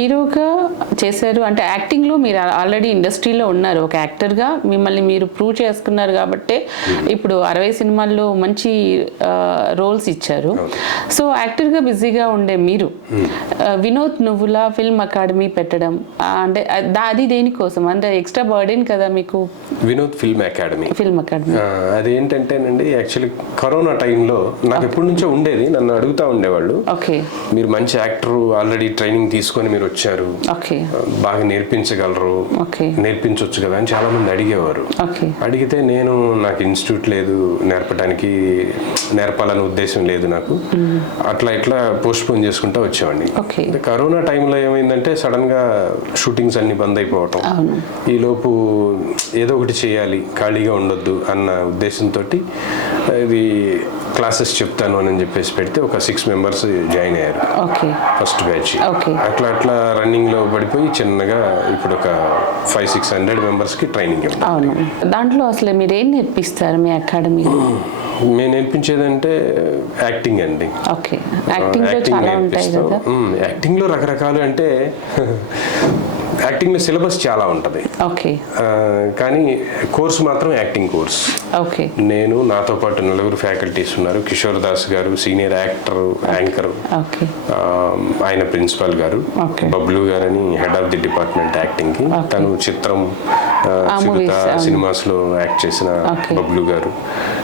హీరోగా చేశారు అంటే యాక్టింగ్లో మీరు ఆల్రెడీ ఇండస్ట్రీలో ఉన్నారు. ఒక యాక్టర్గా మిమ్మల్ని మీరు ప్రూవ్ చేసుకున్నారు కాబట్టి ఇప్పుడు అరవై సినిమాల్లో మంచి రోల్స్ ఇచ్చారు. సో యాక్టర్గా బిజీగా ఉండే మీరు ఆ, వినోద్ నువ్వులా ఫిల్మ్ అకాడమీ పెట్టడం అంటే అది- అది దేనికోసం? అంటే ఎక్స్ట్రా బర్డెన్ కదా మీకు? Vinod film academy. Film academy. ఆ, అదేంటంటేనండి యాక్చువల్లీ కరోనా టైంలో నాకు ఎప్పటి నుంచో ఉండేది. నన్ను అడుగుతా ఉండేవాళ్ళు. ఓకే. మీరు మంచి యాక్టర్ ఆల్రెడీ ట్రైనింగ్ తీసుకొని మీరు వచ్చారు. ఓకే. బాగా నేర్పించగలరు. ఓకే. నేర్పించవచ్చు కదా అని చాలా మంది అడిగేవారు. ఓకే. అడిగితే నేను నాకు ఇన్స్టిట్యూట్ లేదు నేర్పడానికి నేర్పాలనే ఉద్దేశం లేదు నాకు. అట్లా ఇట్లా పోస్ట్ పోన్ చేసుకుంటా వచ్చేవాడిని. కరోనా టైంలో ఏమైందంటే సడన్గా షూటింగ్స్ అన్ని బంద్ అయిపోవటం. అవును. ఈ లోపు ఏదో ఒకటి చేయాలి ఖాళీగా ఉండొద్దు అన్న ఉద్దేశంతో ఇది క్లాసెస్ చెప్తాను అని చెప్పేసి పెడితే ఒక సిక్స్ మెంబర్స్ జాయిన్ అయ్యారు. ఓకే. First batch. అట్లా అట్లా రన్నింగ్లో పడిపోయి చిన్నగా ఇప్పుడు ఒక ఫైవ్ సిక్స్ హండ్రెడ్ మెంబర్స్కి ట్రైనింగ్ ఇవ్వడం. అవును. దాంట్లో అసలు మీరు ఏం నేర్పిస్తారు మీ అకాడమీలో? మేము. నేర్పించేదంటే యాక్టింగ్ అండి. ఓకే. యాక్టింగ్లో యాక్టింగ్లో రకరకాలు అంటే యాక్టింగ్లో సిలబస్ చాలా ఉంటది. ఓకే. కానీ కోర్స్ మాత్రం యాక్టింగ్ కోర్స్. నేను నాతో పాటు నలుగురు ఫ్యాకల్టీస్ ఉన్నారు. Kishore Das garu senior actor anchor okay ఆయన ప్రిన్సిపల్ గారు. బబ్లు గారు అని హెడ్ ఆఫ్ ది డిపార్ట్మెంట్ యాక్టింగ్కి. తను చిత్రం. సినిమాస్లో యాక్ట్ చేసిన. బబ్లు గారు.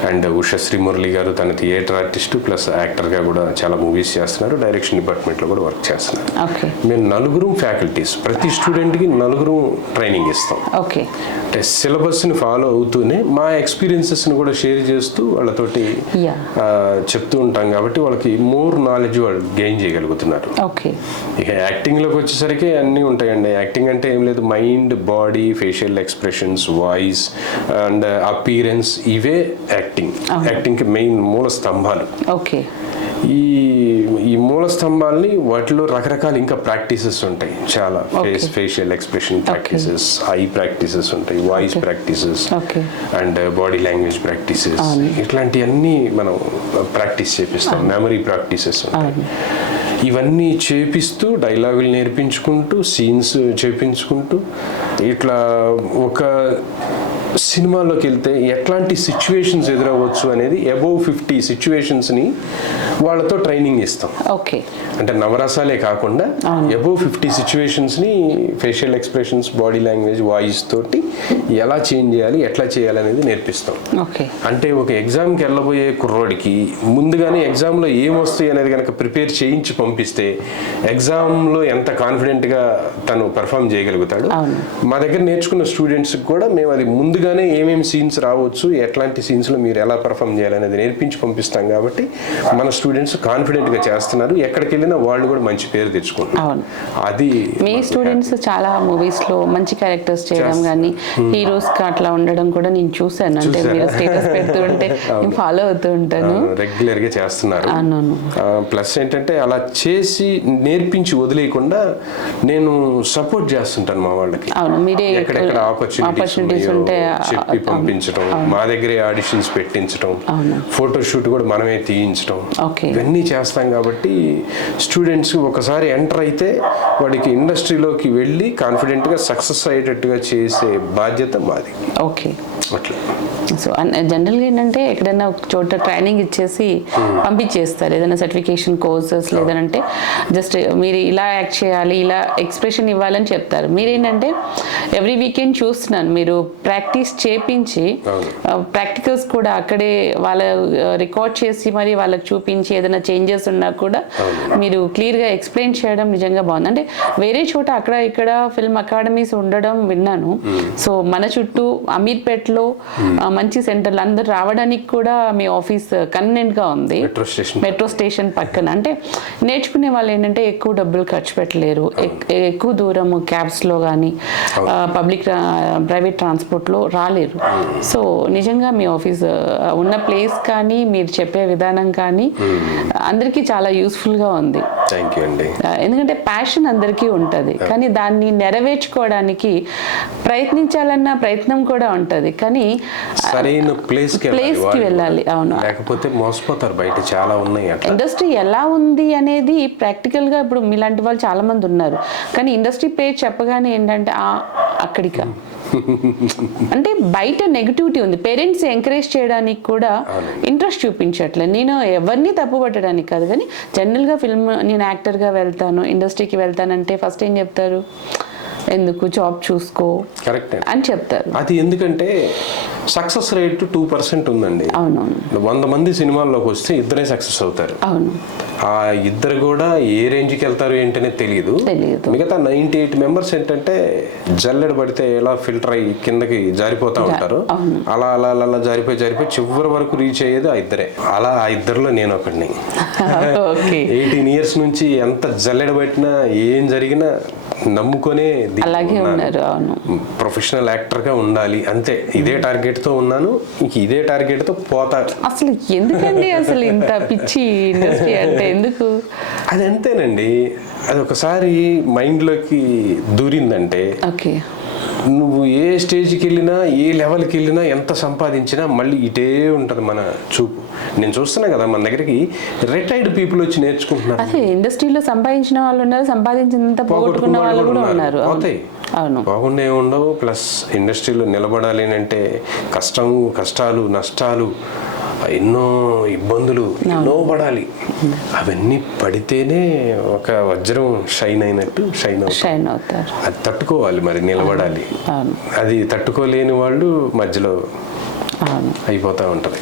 అండ్ ఉషశ్రీ మురళి గారు తన థియేటర్ ఆర్టిస్ట్ ప్లస్ యాక్టర్గా కూడా చాలా మూవీస్ చేస్తున్నారు. డైరెక్షన్ డిపార్ట్మెంట్లో కూడా వర్క్ చేస్తున్నారు. ఓకే మేము నలుగురు ఫ్యాకల్టీస్ ప్రతి స్టూడెంట్కి నలుగురు ట్రైనింగ్ ఇస్తాం. ఓకే అంటే సిలబస్ని ఫాలో అవుతూనే మా ఎక్స్పీరియన్సెస్ని కూడా షేర్ చేస్తూ వాళ్ళతోటి చెప్తూ ఉంటాం కాబట్టి వాళ్ళకి మోర్ నాలెడ్జ్ వాళ్ళు గెయిన్ చేయగలుగుతున్నారు. ఓకే ఇక యాక్టింగ్లోకి వచ్చేసరికి అన్నీ ఉంటాయండి. యాక్టింగ్ అంటే ఏం లేదు mind body facial expressions voice and appearance ఇవే యాక్టింగ్ యాక్టింగ్కి మెయిన్ మూల స్తంభాలు. ఓకే ఈ మూల స్తంభాలని వాటిలో రకరకాల ఇంకా ప్రాక్టీసెస్ ఉంటాయి. చాలా face facial expression practices eye practices ఉంటాయి voice practices. And body language practices ఇట్లాంటివన్నీ మనం ప్రాక్టీస్ చేపిస్తాం. మెమరీ ప్రాక్టీసెస్ ఉంటాయి. ఇవన్నీ చేపిస్తూ డైలాగులు నేర్పించుకుంటూ సీన్స్ చేపించుకుంటూ ఇట్లా ఒక సినిమాలోకి వెళ్తే ఎట్లాంటి సిచ్యువేషన్స్ ఎదురవ్వచ్చు అనేది అబౌవ్ ఫిఫ్టీ సిచ్యువేషన్స్ని వాళ్ళతో ట్రైనింగ్ ఇస్తాం ఓకే అంటే నవరసాలే కాకుండా above fifty సిచ్యువేషన్స్ని facial expressions body language voice తోటి ఎలా చేంజ్ చేయాలి ఎట్లా చేయాలి అనేది నేర్పిస్తాం. ఓకే అంటే ఒక ఎగ్జామ్కి వెళ్ళబోయే కుర్రోడికి ముందుగానే ఎగ్జామ్లో ఏమొస్తాయి అనేది కనుక ప్రిపేర్ చేయించి పంపిస్తే ఎగ్జామ్లో ఎంత కాన్ఫిడెంట్గా తను పెర్ఫామ్ చేయగలుగుతాడు. మా దగ్గర నేర్చుకున్న స్టూడెంట్స్కి కూడా మేము అది ముందుగానే ఏమేమి సీన్స్ రావచ్చు ఎట్లాంటి సీన్స్లో మీరు ఎలా పెర్ఫామ్ చేయాలనేది నేర్పించి పంపిస్తాం కాబట్టి మన స్టూడెంట్స్ కాన్ఫిడెంట్గా చేస్తున్నారు. ఎక్కడికి వెళ్ళినా వాళ్ళు కూడా మంచి పేరు తెచ్చుకుంటున్నారు. అవును. అది మీ స్టూడెంట్స్ చాలా మూవీస్లో మంచి క్యారెక్టర్స్ చేయడం కానీ హీరోస్గా అట్లా ఉండడం కూడా నేను చూసాను అంటే? మీరు స్టేటస్ పెడుతూ ఉంటే నేను ఫాలో అవుతూ ఉంటాను. రెగ్యులర్గా చేస్తున్నారు. అవునవును. ప్లస్ ఏంటంటే అలా చేసి నేర్పించి వదిలేయకుండా నేను సపోర్ట్ చేస్తుంటాను మా వాళ్ళకి. ఎక్కడెక్కడ ఆపర్చునిటీస్ చెప్పి పంపించడం మా దగ్గరే ఆడిషన్స్ పెట్టించడం. ఫోటో షూట్ కూడా మనమే తీయించడం ఇవన్నీ చేస్తాం కాబట్టి స్టూడెంట్స్ ఒకసారి ఎంటర్ అయితే వాడికి ఇండస్ట్రీలోకి వెళ్ళి కాన్ఫిడెంట్గా సక్సెస్ అయ్యేటట్టుగా చేసే బాధ్యత మాది. ఓకే సో జనరల్గా ఏంటంటే ఎక్కడైనా ఒక చోట ట్రైనింగ్ ఇచ్చేసి పంపించేస్తారు. ఏదైనా సర్టిఫికేషన్ కోర్సెస్ లేదంటే జస్ట్ మీరు ఇలా యాక్ట్ చేయాలి ఇలా ఎక్స్ప్రెషన్ ఇవ్వాలని చెప్తారు. మీరేంటంటే ఎవ్రీ వీకెండ్ చూస్తున్నాను. మీరు ప్రాక్టీస్ చేపించి. ప్రాక్టికల్స్ కూడా అక్కడే వాళ్ళ రికార్డ్ చేసి మరి వాళ్ళకి చూపించి ఏదైనా చేంజెస్ ఉన్నా కూడా మీరు క్లియర్గా ఎక్స్ప్లెయిన్ చేయడం నిజంగా బాగుంది. అంటే వేరే చోట అక్కడ ఇక్కడ ఫిల్మ్ అకాడమీస్ ఉండడం విన్నాను. సో మన చుట్టూ అమీర్పేట్లో ఆ, మంచి సెంటర్లు అందరు రావడానికి కూడా మీ ఆఫీస్ కన్వీనెంట్గా ఉంది. మెట్రో స్టేషన్ పక్కన. అంటే నేర్చుకునే వాళ్ళు ఏంటంటే ఎక్కువ డబ్బులు ఖర్చు పెట్టలేరు. ఎక్- ఎక్కువ దూరం క్యాబ్స్లో కానీ పబ్లిక్ ప్రైవేట్ ట్రాన్స్పోర్ట్లో రాలేరు సో నిజంగా మీ ఆఫీస్ ఉన్న ప్లేస్ కానీ మీరు చెప్పే విధానం కానీ అందరికీ చాలా యూస్ఫుల్గా ఉంది. ఎందుకంటే ప్యాషన్ అందరికీ ఉంటుంది. కానీ దాన్ని నెరవేర్చుకోవడానికి ప్రయత్నించాలన్న ప్రయత్నం కూడా ఉంటుంది. కానీ సరైన ప్లేస్కి వెళ్ళాలి, అవును. లేకపోతే మోసపోతారు బయట. చాలా ఉన్నాయి ఇండస్ట్రీ ఎలా ఉంది అనేది ప్రాక్టికల్గా ఇప్పుడు మీలాంటి వాళ్ళు చాలా మంది ఉన్నారు. కానీ ఇండస్ట్రీ పేరు చెప్పగానే ఏంటంటే అక్కడిక. అంటే బయట నెగిటివిటీ ఉంది. పేరెంట్స్ ఎంకరేజ్ చేయడానికి కూడా ఇంట్రెస్ట్ చూపించట్లేదు. నేను ఎవరిని తప్పు పట్టడానికి కాదు కానీ జనరల్గా ఫిల్మ్ నేను యాక్టర్గా వెళ్తాను ఇండస్ట్రీకి వెళ్తానంటే ఫస్ట్ ఏం చెప్తారు? ఎందుకు జాబ్ చూసుకో కరెక్ట్ అని చెప్తారు. అది ఎందుకంటే సక్సెస్ రేట్ టూ పర్సెంట్ ఉందండి. అవునవును. వంద మంది సినిమాల్లోకి వస్తే ఇద్దరే సక్సెస్ అవుతారు. అవును. ఆ ఇద్దరు కూడా ఏ రేంజ్కి వెళ్తారు ఏంటనే తెలియదు తెలియదు. మిగతా నైన్టీ ఎయిట్ మెంబర్స్ ఏంటంటే జల్లెడ పడితే ఎలా ఫిల్టర్ అయ్యి కిందకి జారిపోతా ఉంటారు. అవును. అలా అలా అలా జారిపోయి జారిపోయి చివరి వరకు రీచ్ అయ్యేది ఆ ఇద్దరే. అలా ఆ ఇద్దరిలో నేను ఒకడిని. ఎయిటీన్ ఇయర్స్ నుంచి ఎంత జల్లెడ పట్టినా ఏం జరిగినా నమ్ముకొనే అలాగే ఉన్నాను. ఉన్నారు అవును. ప్రొఫెషనల్ యాక్టర్గా ఉండాలి. అంతే. ఇదే టార్గెట్తో ఉన్నాను. ఇంక ఇదే టార్గెట్తో పోతా. అసలు ఎందుకండి అసలు ఇంత పిచ్చి ఇండస్ట్రీ అంటే ఎందుకు? అది అంతేనండి. అది ఒకసారి మైండ్లోకి దూరిందంటే ఓకే. నువ్వు ఏ స్టేజ్కి వెళ్ళినా ఏ లెవెల్కి వెళ్ళినా ఎంత సంపాదించినా మళ్ళీ ఇటే ఉంటుంది మన చూపు. నేను చూస్తున్నా కదా మన దగ్గరికి రిటైర్డ్ పీపుల్ వచ్చి నేర్చుకుంటున్నారు. ఇండస్ట్రీలో సంపాదించిన వాళ్ళు ఉన్నారు సంపాదించినంత పోగొట్టుకున్న వాళ్ళు కూడా ఉన్నారు. అవును. పోతాయి అవును. బాగుండే ఉండవు ప్లస్ ఇండస్ట్రీలో నిలబడాలి అంటే కష్టం కష్టాలు నష్టాలు ఎన్నో ఇబ్బందులు ఎన్నో పడాలి. అవన్నీ పడితేనే ఒక వజ్రం షైన్ అయినట్టు షైన్ షైన్ అవుతారు. అది తట్టుకోవాలి మరి నిలబడాలి. అది తట్టుకోలేని వాళ్ళు మధ్యలో అయిపోతూ ఉంటుంది.